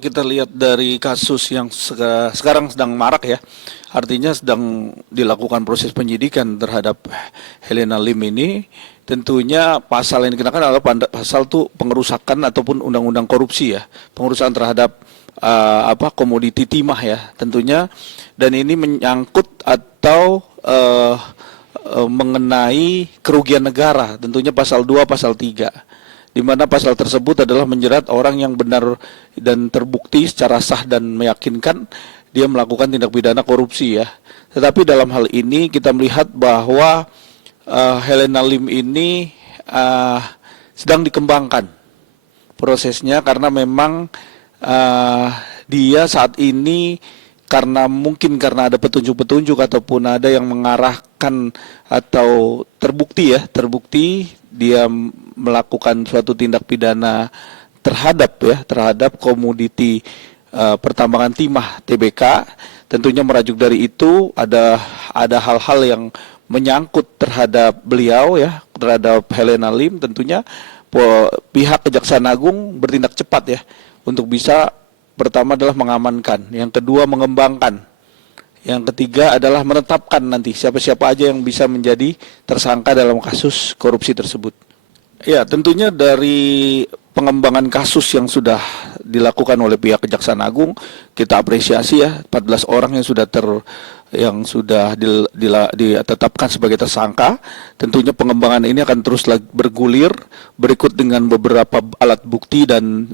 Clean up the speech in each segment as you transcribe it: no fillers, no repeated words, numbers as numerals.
kita lihat dari kasus yang sekarang sedang marak ya, artinya sedang dilakukan proses penyidikan terhadap Helena Lim ini, tentunya pasal yang dikenakan adalah pasal tuh pengerusakan ataupun undang-undang korupsi ya, pengerusakan terhadap komoditi timah ya, tentunya, dan ini menyangkut atau mengenai kerugian negara, tentunya pasal 2, pasal 3. Di mana pasal tersebut adalah menjerat orang yang benar dan terbukti secara sah dan meyakinkan dia melakukan tindak pidana korupsi ya. Tetapi dalam hal ini kita melihat bahwa Helena Lim ini sedang dikembangkan prosesnya, karena memang dia saat ini mungkin karena ada petunjuk-petunjuk ataupun ada yang mengarahkan atau terbukti dia melakukan suatu tindak pidana terhadap komoditi pertambangan timah TBK. Tentunya merajuk dari itu ada hal-hal yang menyangkut terhadap beliau ya, terhadap Helena Lim. Tentunya pihak Kejaksaan Agung bertindak cepat ya untuk bisa, pertama adalah mengamankan, yang kedua mengembangkan, yang ketiga adalah menetapkan nanti siapa-siapa aja yang bisa menjadi tersangka dalam kasus korupsi tersebut. Ya, tentunya dari pengembangan kasus yang sudah dilakukan oleh pihak Kejaksaan Agung, kita apresiasi ya, 14 orang yang sudah ditetapkan sebagai tersangka. Tentunya pengembangan ini akan terus bergulir berikut dengan beberapa alat bukti dan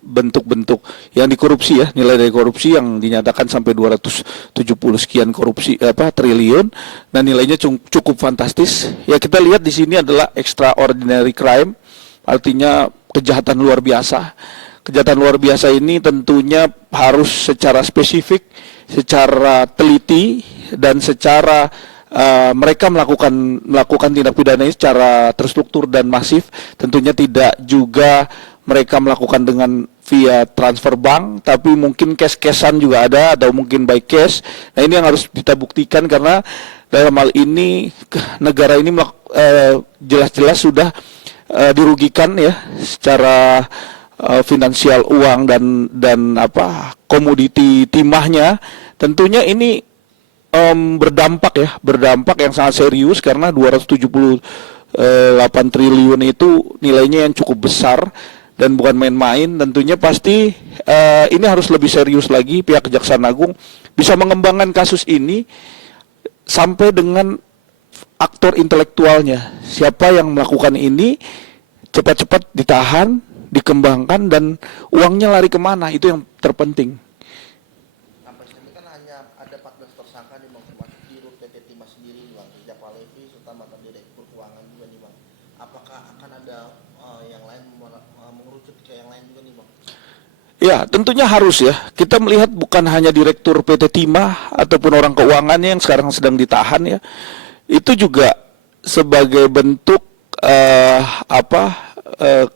bentuk-bentuk yang dikorupsi ya, nilai dari korupsi yang dinyatakan sampai 270 sekian triliun, dan nilainya cukup fantastis. Ya, kita lihat di sini adalah extraordinary crime, artinya kejahatan luar biasa. Kejahatan luar biasa ini tentunya harus secara spesifik, secara teliti, dan secara mereka melakukan tindak pidana ini secara terstruktur dan masif. Tentunya tidak juga mereka melakukan dengan via transfer bank, tapi mungkin cash-cashan juga ada, atau mungkin by cash. Nah, ini yang harus kita buktikan, karena dalam hal ini negara ini jelas-jelas sudah dirugikan ya secara finansial, uang dan komoditi timahnya. Tentunya ini berdampak yang sangat serius, karena 278 triliun itu nilainya yang cukup besar dan bukan main-main. Tentunya pasti ini harus lebih serius lagi, pihak Kejaksaan Agung bisa mengembangkan kasus ini sampai dengan aktor intelektualnya. Siapa yang melakukan ini cepat-cepat ditahan, dikembangkan, dan uangnya lari kemana, itu yang terpenting. Sampai saat ini kan hanya ada 14 tersangka nih Bang, termasuk di PT Timah sendiri nih Bang, Japa Levi serta mantan direktur keuangan juga nih Bang. Apakah akan ada yang lain mengerucut ke yang lain juga nih Bang? Ya, tentunya harus ya. Kita melihat bukan hanya direktur PT Timah ataupun orang keuangannya yang sekarang sedang ditahan ya. Itu juga sebagai bentuk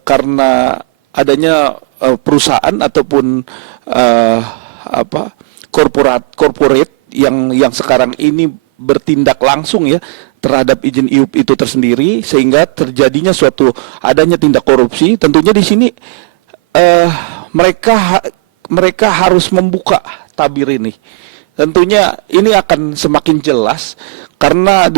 karena adanya perusahaan ataupun corporate yang sekarang ini bertindak langsung ya terhadap izin IUP itu tersendiri, sehingga terjadinya adanya tindak korupsi. Tentunya di sini mereka harus membuka tabir ini. Tentunya ini akan semakin jelas, karena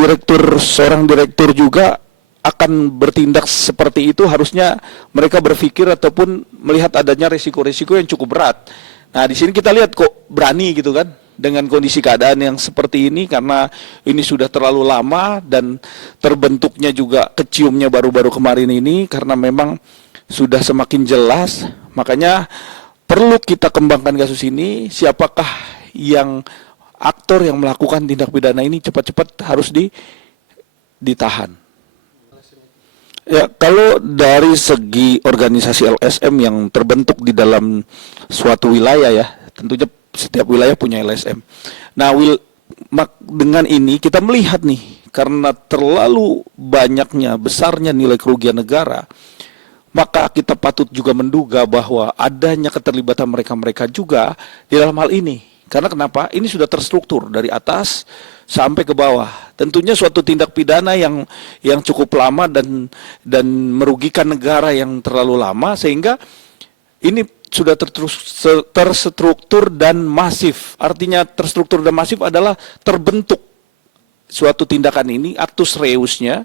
seorang direktur juga akan bertindak seperti itu. Harusnya mereka berpikir ataupun melihat adanya risiko-risiko yang cukup berat. Nah, di sini kita lihat kok berani gitu kan dengan kondisi keadaan yang seperti ini, karena ini sudah terlalu lama dan terbentuknya juga keciumnya baru-baru kemarin ini, karena memang sudah semakin jelas. Makanya perlu kita kembangkan kasus ini. Siapakah yang aktor yang melakukan tindak pidana ini, cepat-cepat harus ditahan. Ya, kalau dari segi organisasi LSM yang terbentuk di dalam suatu wilayah ya, tentunya setiap wilayah punya LSM. Nah, dengan ini kita melihat nih, karena terlalu besarnya nilai kerugian negara, maka kita patut juga menduga bahwa adanya keterlibatan mereka-mereka juga di dalam hal ini. Karena kenapa? Ini sudah terstruktur dari atas sampai ke bawah. Tentunya suatu tindak pidana yang cukup lama dan merugikan negara yang terlalu lama, sehingga ini sudah terstruktur dan masif. Artinya terstruktur dan masif adalah terbentuk suatu tindakan ini, actus reusnya,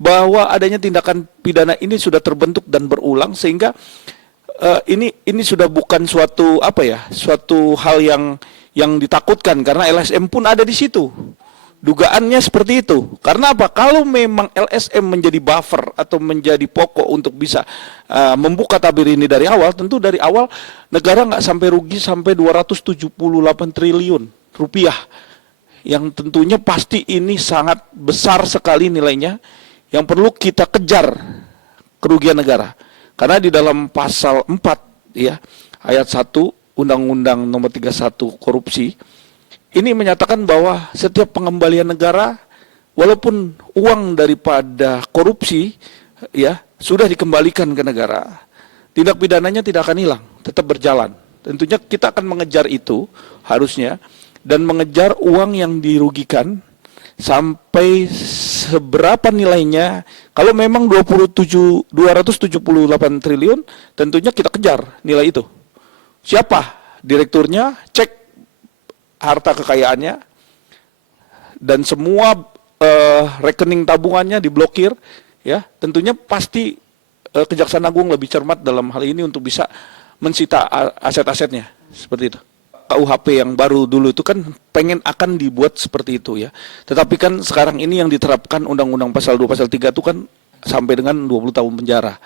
bahwa adanya tindakan pidana ini sudah terbentuk dan berulang, sehingga ini sudah bukan suatu suatu hal yang ditakutkan, karena LSM pun ada di situ. Dugaannya seperti itu. Karena apa? Kalau memang LSM menjadi buffer atau menjadi pokok untuk bisa membuka tabir ini dari awal, tentu dari awal negara nggak sampai rugi sampai 278 triliun rupiah. Yang tentunya pasti ini sangat besar sekali nilainya, yang perlu kita kejar kerugian negara. Karena di dalam pasal 4 ya, ayat 1 Undang-Undang Nomor 31 Korupsi ini menyatakan bahwa setiap pengembalian negara, walaupun uang daripada korupsi ya sudah dikembalikan ke negara, tindak pidananya tidak akan hilang, tetap berjalan. Tentunya kita akan mengejar itu harusnya, dan mengejar uang yang dirugikan sampai seberapa nilainya. Kalau memang 278 triliun, tentunya kita kejar nilai itu. Siapa direkturnya, cek harta kekayaannya, dan semua rekening tabungannya diblokir, ya. Tentunya pasti Kejaksaan Agung lebih cermat dalam hal ini untuk bisa mensita aset-asetnya, seperti itu. KUHP yang baru dulu itu kan akan dibuat seperti itu ya. Tetapi kan sekarang ini yang diterapkan Undang-Undang Pasal 2 Pasal 3 itu kan sampai dengan 20 tahun penjara.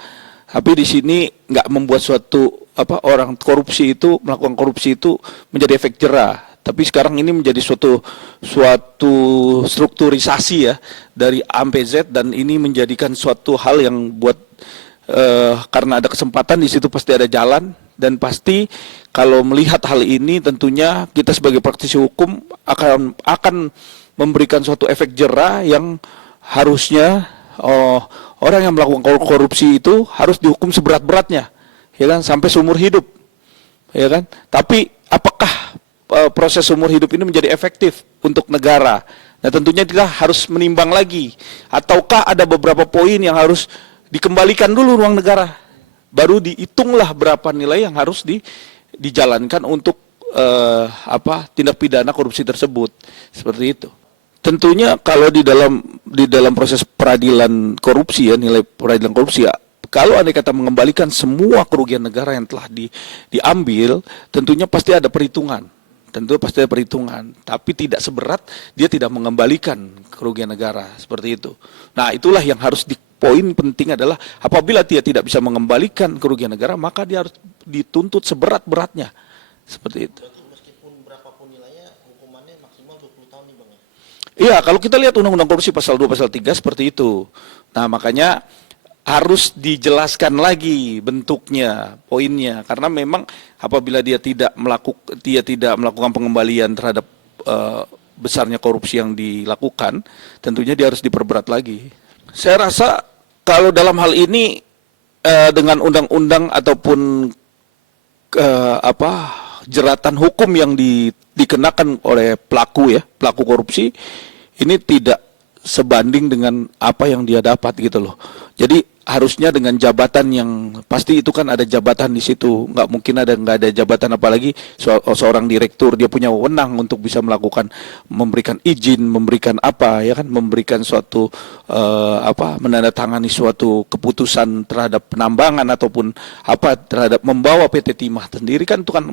Tapi di sini nggak membuat suatu orang korupsi itu, melakukan korupsi itu menjadi efek jerah. Tapi sekarang ini menjadi suatu strukturisasi ya dari A sampai Z, dan ini menjadikan suatu hal yang buat karena ada kesempatan di situ pasti ada jalan, dan pasti kalau melihat hal ini tentunya kita sebagai praktisi hukum akan memberikan suatu efek jerah yang harusnya orang yang melakukan korupsi itu harus dihukum seberat-beratnya, ya kan, sampai seumur hidup, ya kan. Tapi apakah proses seumur hidup ini menjadi efektif untuk negara? Nah, tentunya kita harus menimbang lagi, ataukah ada beberapa poin yang harus dikembalikan dulu ruang negara, baru dihitunglah berapa nilai yang harus dijalankan untuk tindak pidana korupsi tersebut, seperti itu. Tentunya kalau di dalam proses peradilan korupsi ya, nilai peradilan korupsi ya, kalau andai kata mengembalikan semua kerugian negara yang telah diambil, tentunya pasti ada perhitungan. Tapi tidak seberat dia tidak mengembalikan kerugian negara, seperti itu. Nah, itulah yang harus poin penting adalah apabila dia tidak bisa mengembalikan kerugian negara, maka dia harus dituntut seberat-beratnya, seperti itu. Berarti meskipun berapapun nilainya, hukumannya maksimal 20 tahun nih Bang ya? Iya, kalau kita lihat Undang-Undang Korupsi Pasal 2 Pasal 3 seperti itu. Nah, makanya harus dijelaskan lagi bentuknya, poinnya, karena memang apabila dia tidak melakukan pengembalian terhadap besarnya korupsi yang dilakukan, tentunya dia harus diperberat lagi. Saya rasa kalau dalam hal ini dengan undang-undang ataupun jeratan hukum yang dikenakan oleh pelaku korupsi ini tidak sebanding dengan apa yang dia dapat gitu loh. Jadi harusnya dengan jabatan yang pasti itu kan ada jabatan di situ, nggak mungkin nggak ada jabatan, apalagi seorang direktur dia punya wewenang untuk bisa memberikan izin, memberikan memberikan suatu menandatangani suatu keputusan terhadap penambangan ataupun terhadap membawa PT Timah sendiri, kan itu kan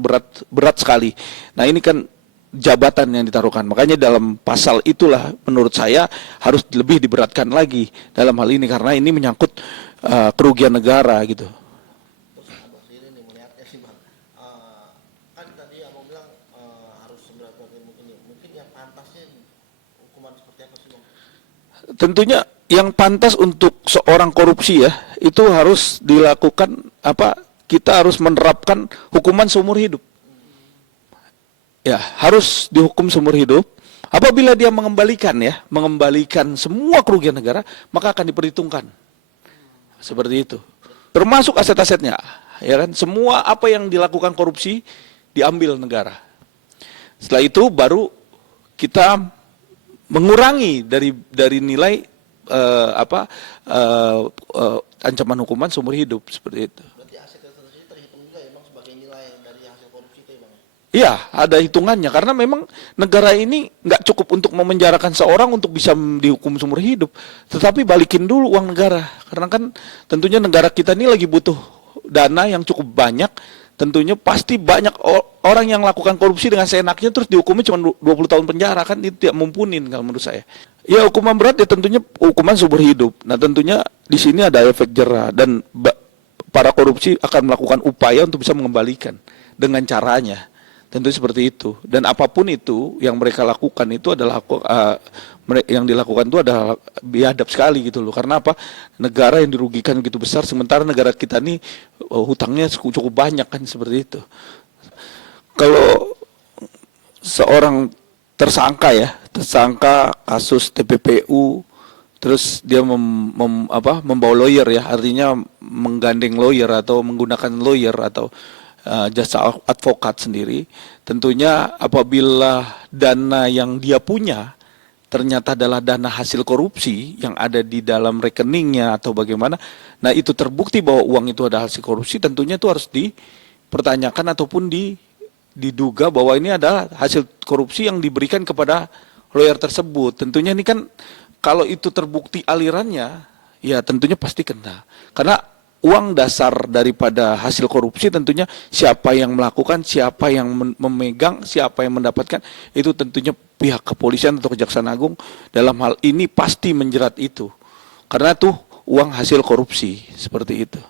berat sekali. Nah, ini kan jabatan yang ditaruhkan. Makanya dalam pasal itulah menurut saya harus lebih diberatkan lagi dalam hal ini, karena ini menyangkut kerugian negara gitu. Terus Abang sendiri nih melihatnya sih Bang, kan tadi Abang bilang harus seberat-beratnya mungkin yang pantasnya hukuman seperti apa sih Bang? Tentunya yang pantas untuk seorang korupsi ya, itu harus dilakukan kita harus menerapkan hukuman seumur hidup. Ya, harus dihukum seumur hidup. Apabila dia mengembalikan semua kerugian negara, maka akan diperhitungkan. Seperti itu. Termasuk aset-asetnya, ya kan? Semua apa yang dilakukan korupsi diambil negara. Setelah itu baru kita mengurangi dari nilai ancaman hukuman seumur hidup, seperti itu. Berarti aset yang terhitung juga ya Bang? Iya, ada hitungannya karena memang negara ini nggak cukup untuk memenjarakan seorang untuk bisa dihukum seumur hidup, tetapi balikin dulu uang negara karena kan tentunya negara kita ini lagi butuh dana yang cukup banyak. Tentunya pasti banyak orang yang lakukan korupsi dengan seenaknya terus dihukumnya cuma 20 tahun penjara kan itu tidak mumpunin kalau menurut saya. Ya hukuman berat ya tentunya hukuman seumur hidup. Nah tentunya di sini ada efek jerah dan para korupsi akan melakukan upaya untuk bisa mengembalikan dengan caranya. Tentu seperti itu. Dan apapun itu yang mereka lakukan itu adalah yang dilakukan itu adalah biadab sekali gitu loh. Karena apa? Negara yang dirugikan begitu besar sementara negara kita ini hutangnya cukup banyak kan seperti itu. Kalau seorang tersangka kasus TPPU terus dia membawa lawyer ya, artinya menggandeng lawyer atau menggunakan lawyer atau jasa advokat sendiri, tentunya apabila dana yang dia punya ternyata adalah dana hasil korupsi yang ada di dalam rekeningnya atau bagaimana, nah itu terbukti bahwa uang itu adalah hasil korupsi, tentunya itu harus dipertanyakan ataupun diduga bahwa ini adalah hasil korupsi yang diberikan kepada lawyer tersebut. Tentunya ini kan kalau itu terbukti alirannya, ya tentunya pasti kena. Karena uang dasar daripada hasil korupsi tentunya siapa yang melakukan, siapa yang memegang, siapa yang mendapatkan, itu tentunya pihak kepolisian atau Kejaksaan Agung dalam hal ini pasti menjerat itu. Karena tuh uang hasil korupsi, seperti itu.